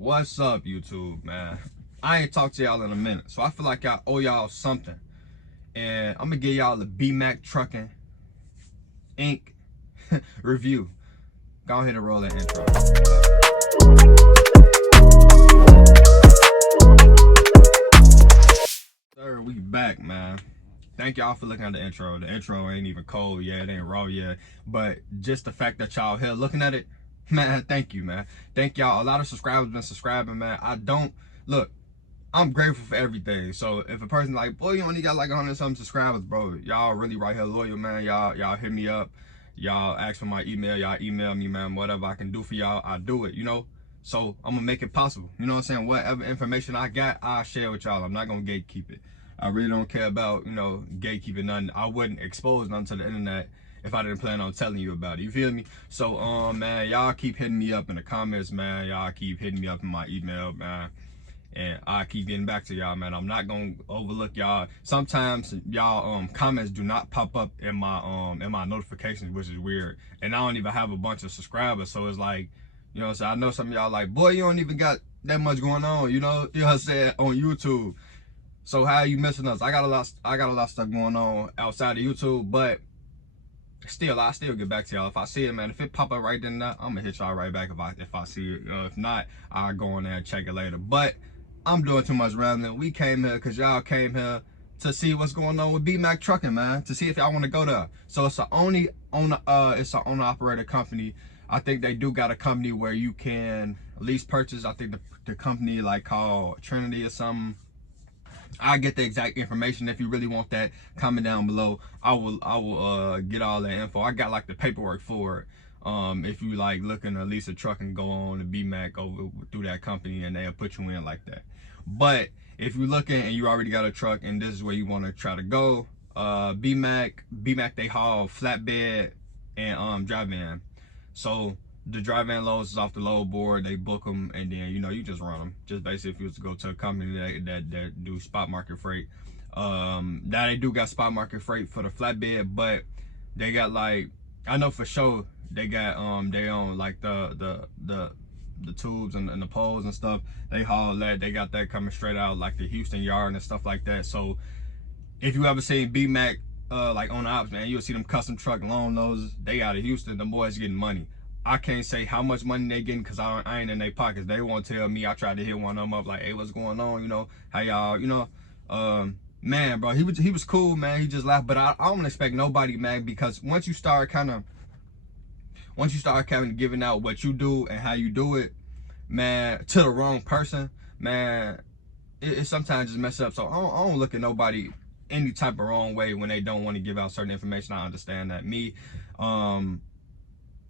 What's up, YouTube, man? I ain't talked to y'all in a minute, so I feel like I owe y'all something. And I'm gonna give y'all the BMAC Trucking Inc. review. Go ahead and roll that intro. Sir, we back, man. Thank y'all for looking at the intro. The intro ain't even cold yet, it ain't raw yet. But just the fact that y'all here looking at it, man, thank you, man. Thank y'all. A lot of subscribers been subscribing, man. Look, I'm grateful for everything. So if a person like, boy, you only got like 100 something subscribers, bro, y'all really right here loyal, man. Y'all hit me up. Y'all ask for my email. Y'all email me, man. Whatever I can do for y'all, I do it, you know. So I'm gonna make it possible. You know what I'm saying? Whatever information I got, I'll share with y'all. I'm not gonna gatekeep it. I really don't care about, you know, gatekeeping nothing. I wouldn't expose nothing to the internet if I didn't plan on telling you about it. You feel me? So man, y'all keep hitting me up in the comments, man. Y'all keep hitting me up in my email, man. And I keep getting back to y'all, man. I'm not gonna overlook y'all. Sometimes y'all comments do not pop up in my notifications, which is weird. And I don't even have a bunch of subscribers, so it's like, you know, so I know some of y'all like, boy, you don't even got that much going on, you know what I'm saying, on YouTube. So how are you missing us? I got a lot of stuff going on outside of YouTube, but still, I still get back to y'all if I see it, man. If it pop up right then, I'm gonna hit y'all right back if I see it. If not, I'll go in there and check it later. But I'm doing too much rambling. We came here because y'all came here to see what's going on with BMAC Trucking, man. To see if y'all want to go there. So it's an owner operator company. I think they do got a company where you can lease purchase. I think the company like called Trinity or something. I'll get the exact information. If you really want that, comment down below. I will get all that info. I got like the paperwork for it. If you like looking to lease a truck and go on to BMAC over through that company, and they'll put you in like that. But if you're looking and you already got a truck and this is where you want to try to go, BMAC they haul flatbed and dry van. So the dry van loads is off the load board, they book them, and then, you know, you just run them. Just basically if you was to go to a company that do spot market freight. Now they do got spot market freight for the flatbed, but they got like, I know for sure they got they own like the tubes and the poles and stuff. They haul that, they got that coming straight out like the Houston yard and stuff like that. So if you ever seen BMAC like on the ops, man, you'll see them custom truck long noses. They out of Houston, the boys getting money. I can't say how much money they getting because I ain't in their pockets. They won't tell me. I tried to hit one of them up like, hey, what's going on? You know, how y'all, you know, man, bro, he was cool, man. He just laughed, but I don't expect nobody, man, because once you start kind of giving out what you do and how you do it, man, to the wrong person, man, it sometimes just mess up. So I don't look at nobody any type of wrong way when they don't want to give out certain information. I understand that.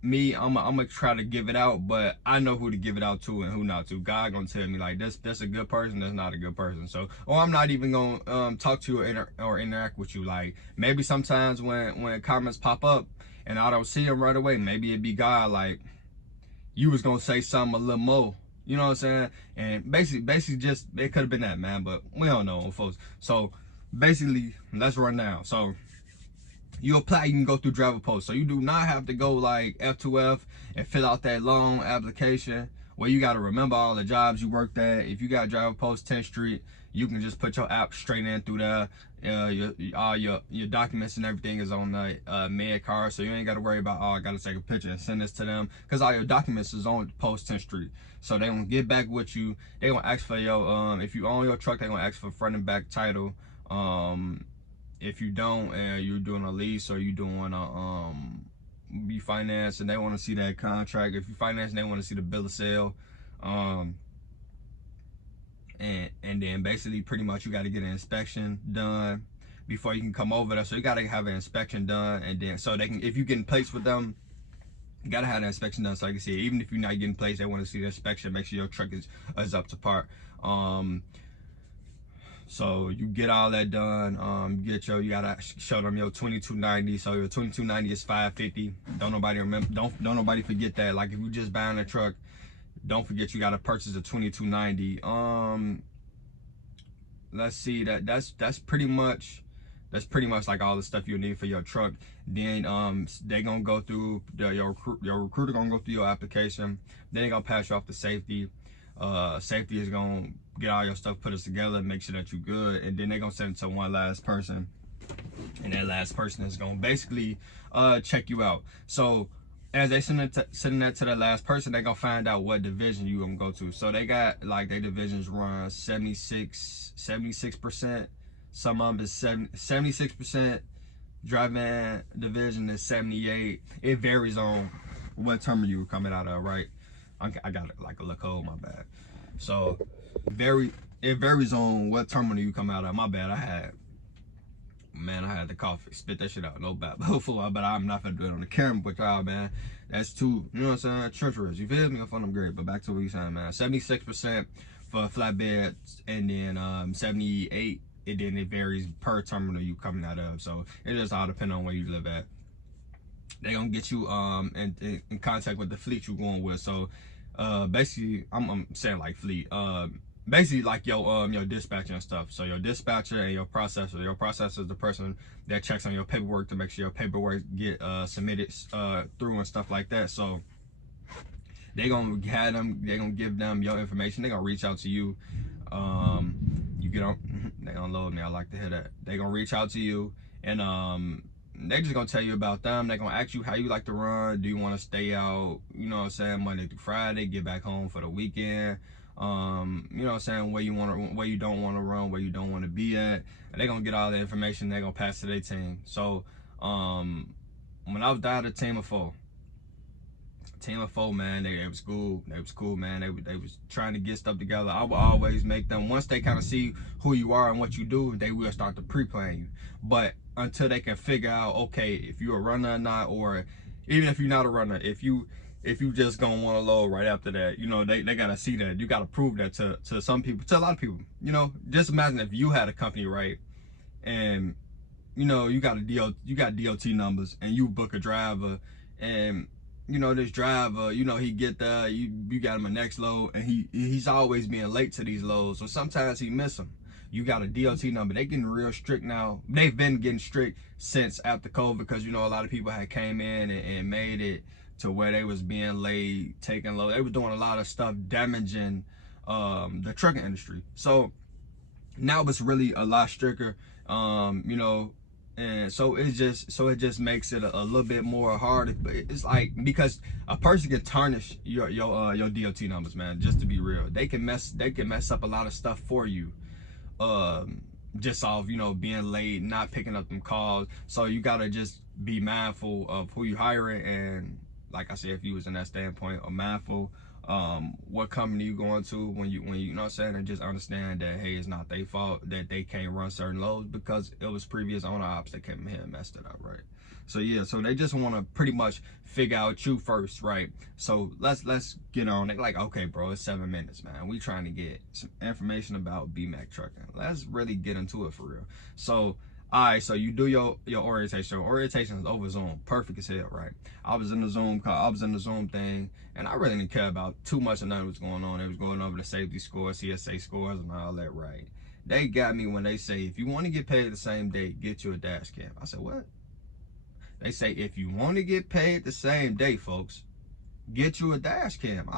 I'm gonna try to give it out, but I know who to give it out to and who not to. God gonna tell me like that's a good person, that's not a good person. So, or I'm not even gonna talk to you or interact with you. Like maybe sometimes when comments pop up and I don't see them right away, maybe it be God like you was gonna say something a little more. You know what I'm saying? And basically just it could have been that, man. But we don't know, folks. So basically, let's run down. So you apply, you can go through driver post. So you do not have to go like F2F and fill out that long application where you got to remember all the jobs you worked at. If you got driver post 10th Street, you can just put your app straight in through there. All your documents and everything is on the med card, so you ain't got to worry about, oh, I got to take a picture and send this to them, because all your documents is on post 10th Street. So they gonna get back with you. They gonna ask for your if you own your truck, they gonna ask for front and back title. If you don't, you're doing a lease or you doing a you finance and they want to see that contract. If you finance and they want to see the bill of sale, and then basically pretty much you got to get an inspection done before you can come over there. So you got to have an inspection done, and then so they can, if you get in place with them, you got to have the inspection done so I can see it. Even if you're not getting placed, they want to see the inspection, make sure your truck is up to par. So you get all that done. You gotta show them your 2290. So your 2290 is $550. Don't nobody remember. Don't nobody forget that. Like if you just buying a truck, don't forget you gotta purchase a 2290. Let's see, that's pretty much like all the stuff you need for your truck. Then they gonna go through your recruiter gonna go through your application. Then they gonna pass you off to safety. Safety is gonna get all your stuff, put it together, make sure that you good, and then they're gonna send it to one last person, and that last person is gonna basically check you out. So as they sending that to the last person, they gonna find out what division you gonna go to. So they got like their divisions run 76%. Some of them is 76%. Driving division is 78. It varies on what terminal you were coming out of, right? I got like a little cold, my bad. So it varies on what terminal you come out of. My bad. I had the coffee. Spit that shit out. No bad. But I'm not gonna do it on the camera with y'all, man. That's too, you know what I'm saying, treacherous. You feel me? I find them great. But back to what you saying, man. 76% for flatbed, and then 78. And then it varies per terminal you coming out of. So it just all depends on where you live at. They gonna get you in contact with the fleet you going with. So basically, I'm saying like fleet. Basically like your dispatcher and stuff. So your dispatcher and your processor. Your processor is the person that checks on your paperwork to make sure your paperwork get submitted through and stuff like that. So they gonna have them. They gonna give them your information. They gonna reach out to you. You get on. They gonna load me. I like to hear that. They gonna reach out to you, and they just gonna tell you about them. They gonna ask you how you like to run. Do you want to stay out, you know what I'm saying, Monday through Friday, get back home for the weekend? You know what I'm saying, where you don't want to run, where you don't want to be at. And they gonna get all the information. They gonna pass to their team. So when I was down to team of four, man, they was cool. They was cool, man. They was trying to get stuff together. I would always make them, once they kind of see who you are and what you do, they will start to pre-plan you. But until they can figure out, okay, if you're a runner or not, or even if you're not a runner, if you just gonna want to load right after that, you know, they gotta see that. You gotta prove that to some people, to a lot of people. You know, just imagine if you had a company, right, and you know you got DOT numbers, and you book a driver, and you know, this driver, you know, he get there, you got him a next load, and he's always being late to these loads. So sometimes he miss them. You got a DOT number. They getting real strict now. They've been getting strict since after COVID, because, you know, a lot of people had came in and made it to where they was being late, taking load. They were doing a lot of stuff damaging the trucking industry. So now it's really a lot stricter, you know. And so it just makes it a little bit more hard. But it's like, because a person can tarnish your DOT numbers, man. Just to be real, they can mess up a lot of stuff for you, just off, you know, being late, not picking up them calls. So you gotta just be mindful of who you hiring, and like I said, if you was in that standpoint, or mindful what company you going to when you know what I'm saying, and just understand that, hey, it's not their fault that they can't run certain loads, because it was previous owner ops that came in here and messed it up, right? So yeah, so they just want to pretty much figure out you first, right? So let's get on it. Like, okay, bro, it's 7 minutes, man. We trying to get some information about BMAC trucking. Let's really get into it for real. So all right, so you do your orientation. Your orientation is over Zoom, perfect as hell, right? I was in the Zoom call, I was in the Zoom thing, and I really didn't care about too much of nothing was going on. They was going over the safety scores, CSA scores, and all that, right? They got me when they say, if you want to get paid the same day, get you a dash cam. I said, what? They say, if you want to get paid the same day, folks, get you a dash cam.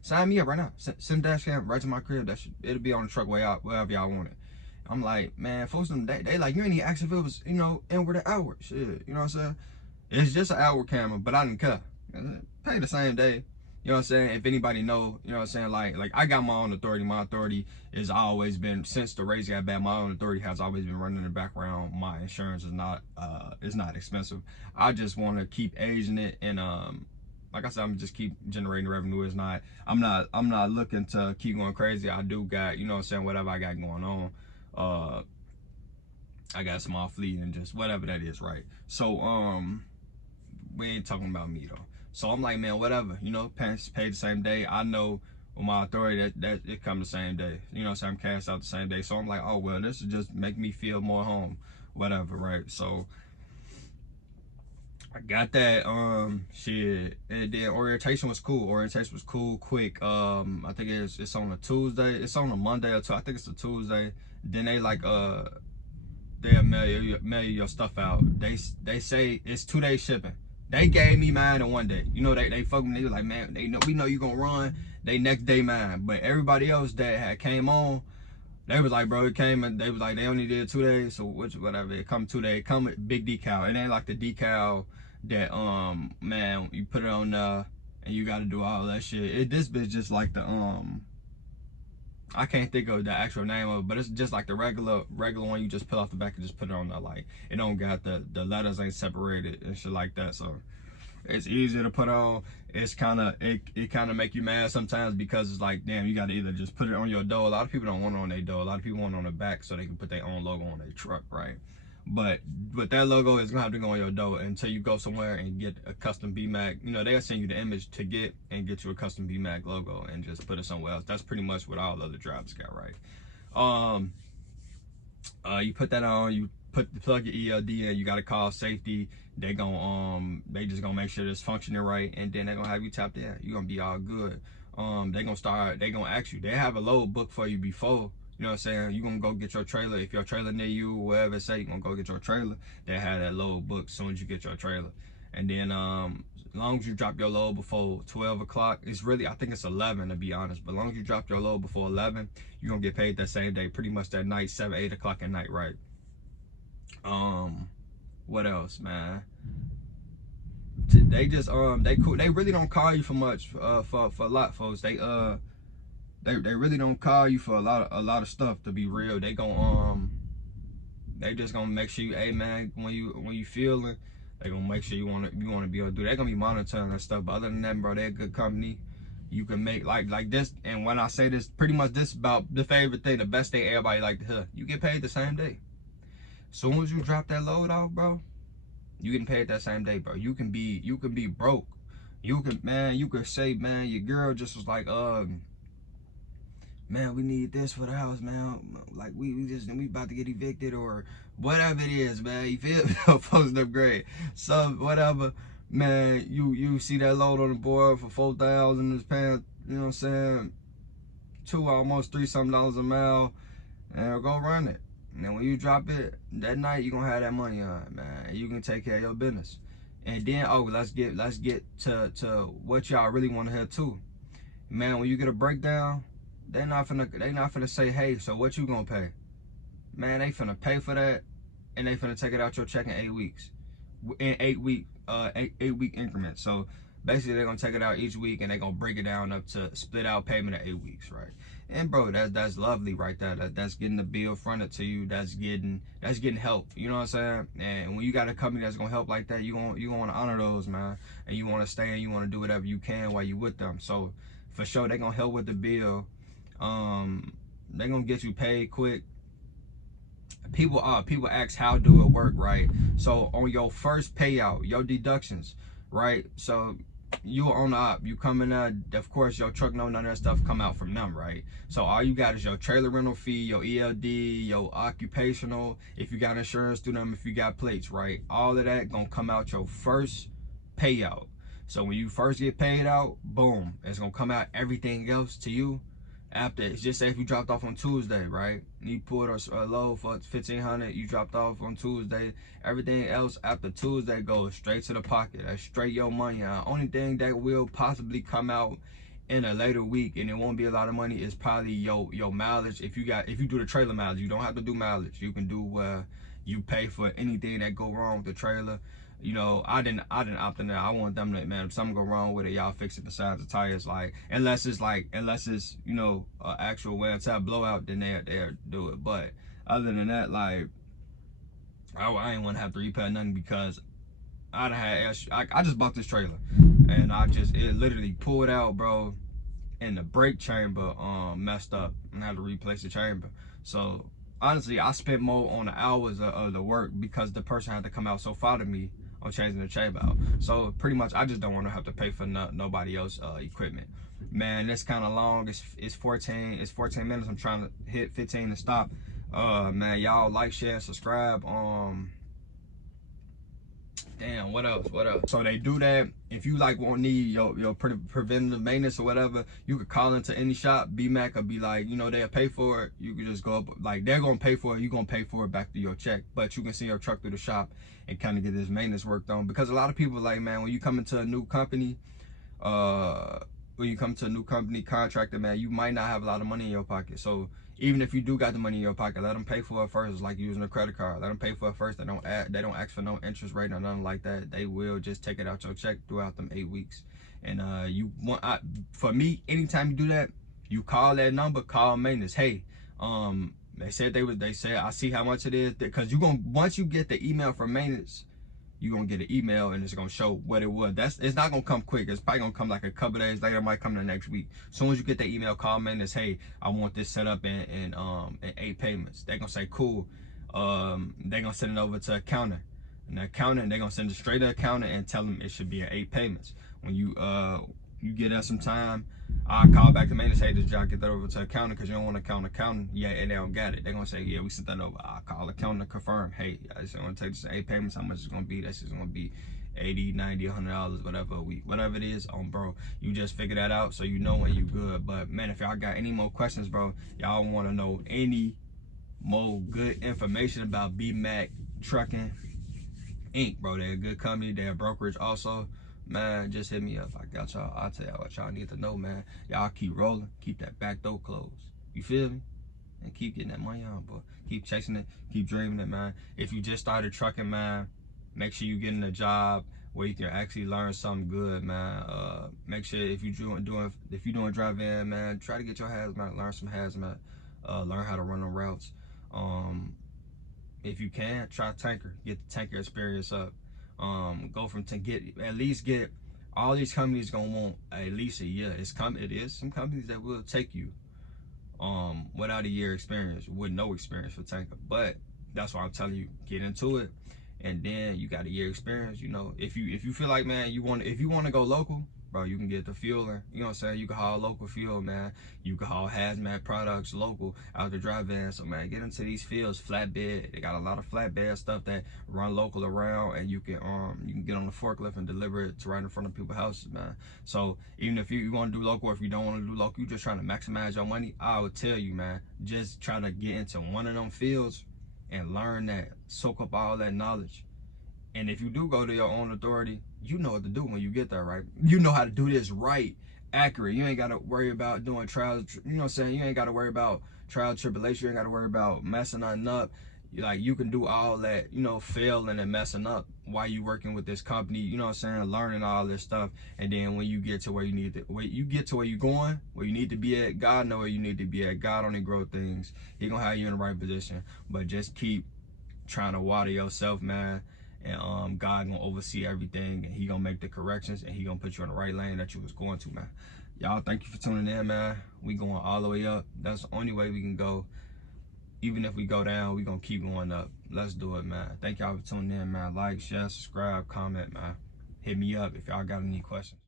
Sign me up right now. Send dash cam right to my crib. It'll be on the truck way out, wherever y'all want it. I'm like, man, folks, they like, you ain't even asked if it was, you know, in with the hour. Shit, you know what I'm saying? It's just an hour camera, but I didn't care. Pay the same day. You know what I'm saying? If anybody know, you know what I'm saying? Like I got my own authority. My authority has always been, since the race got bad, my own authority has always been running in the background. My insurance is not expensive. I just want to keep aging it, and like I said, I'm just keep generating revenue. I'm not looking to keep going crazy. I do got, you know what I'm saying, whatever I got going on. I got a small fleet and just whatever that is, right? So we ain't talking about me though. So I'm like, man, whatever, you know, pay the same day. I know with my authority that it come the same day. You know what I'm saying? I'm cashed out the same day. So I'm like, oh well, this will just make me feel more home, whatever, right? So I got that shit, and then orientation was cool. Orientation was cool, quick. I think it's on a Tuesday. It's on a Monday or two. I think it's a Tuesday. Then they like they'll mail you your stuff out. They say it's 2 day shipping. They gave me mine in one day. You know, they fuck with me. They was like, man, we know you gonna run. They next day mine. But everybody else that had came on, they was like, bro, it came and they was like, they only did 2 days, so whatever. It come 2 days, come with big decal. It ain't like the decal that man, you put it on and you gotta do all that shit. This bitch just like the I can't think of the actual name of it, but it's just like the regular one you just peel off the back and just put it on there. Like it don't got the letters ain't separated and shit like that. So it's easier to put on. It's it kind of make you mad sometimes because it's like, damn, you got to either just put it on your door. A lot of people don't want it on their door. A lot of people want it on the back so they can put their own logo on their truck, right? But that logo is gonna have to go on your door until you go somewhere and get a custom BMAC. You know, they'll send you the image to get you a custom BMAC logo and just put it somewhere else. That's pretty much what all other drivers got, right? You put that on, you plug your ELD in, you gotta call safety. They just gonna make sure it's functioning right, and then they're gonna have you tapped in. You're gonna be all good. They gonna ask you. They have a load book for you before. You know what I'm saying? You gonna go get your trailer. If your trailer near you, wherever it say, you gonna go get your trailer. They have that load book as soon as you get your trailer. And then as long as you drop your load before 12 o'clock, it's really, I think it's 11 to be honest, but as long as you drop your load before 11, you're gonna get paid that same day, pretty much that night, 7, 8 o'clock at night, right? What else, man? They just they cool. They really don't call you for much for a lot, folks. They really don't call you for a lot of stuff, to be real. They just gonna make sure you, hey man, when you feeling, they gonna make sure you wanna be able to do. They're gonna be monitoring that stuff. But other than that, bro, they're a good company. You can make like this, and when I say this, pretty much this about the favorite thing, the best thing everybody like to hear. You get paid the same day. Soon as you drop that load off, bro, you getting paid that same day, bro. You can be broke. You could say, man, your girl just was like, man, we need this for the house, man. Like we about to get evicted or whatever it is, man. You feel me? Folks upgrade. So whatever, man. You see that load on the board for 4,000 is paying, you know what I'm saying, almost $3 something a mile, and go run it. And then when you drop it that night, you gonna have that money on, man. You can take care of your business. And then let's get to what y'all really want to hear too, man. When you get a breakdown, they not finna say, hey, so what you gonna pay? Man, they finna pay for that, and they finna take it out your check in 8 weeks, in 8 week increments. So basically, they're gonna take it out each week, and they're gonna break it down up to split out payment of 8 weeks, right? And bro, that's lovely right there. That's getting the bill fronted to you. That's getting help. You know what I'm saying? And when you got a company that's gonna help like that, you gonna want to honor those, man. And you want to stay and you want to do whatever you can while you with them. So for sure, they gonna help with the bill. They're gonna get you paid quick. People ask how do it work, right? So on your first payout, your deductions, right? So you on the op, you coming out, of course your truck, none of that stuff come out from them, right? So all you got is your trailer rental fee, your ELD, your occupational, if you got insurance through them, if you got plates, right? All of that gonna come out your first payout. So when you first get paid out, boom, it's gonna come out everything else to you after. Just say if you dropped off on Tuesday, right? You pulled a load for 1,500, you dropped off on Tuesday. Everything else after Tuesday goes straight to the pocket. That's straight your money out. Only thing that will possibly come out in a later week, and it won't be a lot of money, is probably your mileage. If you do the trailer mileage, you don't have to do mileage. You can do you pay for anything that go wrong with the trailer. You know, I didn't opt in there. I want them to, man, if something go wrong with it, y'all fix it besides the tires. Like, unless it's you know, actual wear and tear blowout, then they'll do it. But other than that, like, I ain't want to have to repair nothing, because I just bought this trailer, and it literally pulled out, bro, and the brake chamber messed up, and I had to replace the chamber. So honestly, I spent more on the hours of the work because the person had to come out so far to me on changing the chamber out. So pretty much, I just don't want to have to pay for nobody else equipment. Man, it's kind of long. It's 14 minutes. I'm trying to hit 15 to stop. Man, y'all like, share, subscribe. Damn, what else? What else? So they do that. If you like won't need your preventative maintenance or whatever, you could call into any shop, BMAC, or be like, you know, they'll pay for it. You could just go up, like they're gonna pay for it. You gonna pay for it back to your check, but you can send your truck through the shop and kind of get this maintenance worked on. Because a lot of people like, man, when you come into a new company, contractor, man, you might not have a lot of money in your pocket. So even if you do got the money in your pocket, let them pay for it first. It's like using a credit card. Let them pay for it first. They don't ask for no interest rate or nothing like that. They will just take it out your check throughout them 8 weeks. And for me, anytime you do that, you call that number, call maintenance. Hey, they said I see how much it is, because once you get the email from maintenance, you're gonna get an email and it's gonna show what it was. It's not gonna come quick. It's probably gonna come like a couple days later. It might come the next week. As soon as you get that email, call maintenance. Hey, I want this set up in 8 payments. They're gonna say cool. They're gonna send it over to accountant. And the accountant, they're gonna send it straight to accountant and tell them it should be in 8 payments. When you get us some time, I'll call back to maintenance. Hey, did y'all get that over to accountant? Because you don't want to accountant. Yeah, and they don't got it. They're going to say, yeah, we sent that over. I'll call accountant to confirm. Hey, I just want to take this in 8 payments. How much is going to be? That's just going to be $80, $90, $100, whatever a week. Whatever it is, bro. You just figure that out so you know when you good. But, man, if y'all got any more questions, bro, y'all want to know any more good information about BMAC Trucking Inc., bro. They're a good company. They're a brokerage also. Man, just hit me up. I got y'all. I'll tell y'all what y'all need to know, man. Y'all keep rolling. Keep that back door closed. You feel me? And keep getting that money on, boy. Keep chasing it. Keep dreaming it, man. If you just started trucking, man, make sure you getting a job where you can actually learn something good, man. Make sure if you doing drive-in, man, try to get your hazmat. Learn some hazmat. Learn how to run the routes. If you can, try tanker. Get the tanker experience up. Go from get all these companies gonna want at least a year. It is some companies that will take you without a year experience, with no experience for tanker. But that's why I'm telling you, get into it, and then you got a year experience. You know, if you feel like, man, if you want to go local, bro, you can get the fueler. You know what I'm saying? You can haul local fuel, man. You can haul hazmat products local out the drive-in. So, man, get into these fields. Flatbed. They got a lot of flatbed stuff that run local around, and you can get on the forklift and deliver it to right in front of people's houses, man. So even if you want to do local, or if you don't want to do local, you just trying to maximize your money, I would tell you, man, just try to get into one of them fields and learn that. Soak up all that knowledge. And if you do go to your own authority, you know what to do when you get there, right? You know how to do this right, accurate. You ain't got to worry about doing trials. You know what I'm saying? You ain't got to worry about trial tribulation. You ain't got to worry about messing nothing up. Like, you can do all that, you know, failing and messing up while you working with this company. You know what I'm saying? Learning all this stuff. And then when you get to where you need to, where you going, where you need to be at, God know where you need to be at. God only grow things. He gonna have you in the right position. But just keep trying to water yourself, man. And God gonna oversee everything, and he gonna make the corrections, and he gonna put you on the right lane that you was going to, man. Y'all, thank you for tuning in, man. We going all the way up. That's the only way we can go. Even if we go down, we gonna keep going up. Let's do it, man. Thank y'all for tuning in, man. Like, share, subscribe, comment, man. Hit me up if y'all got any questions.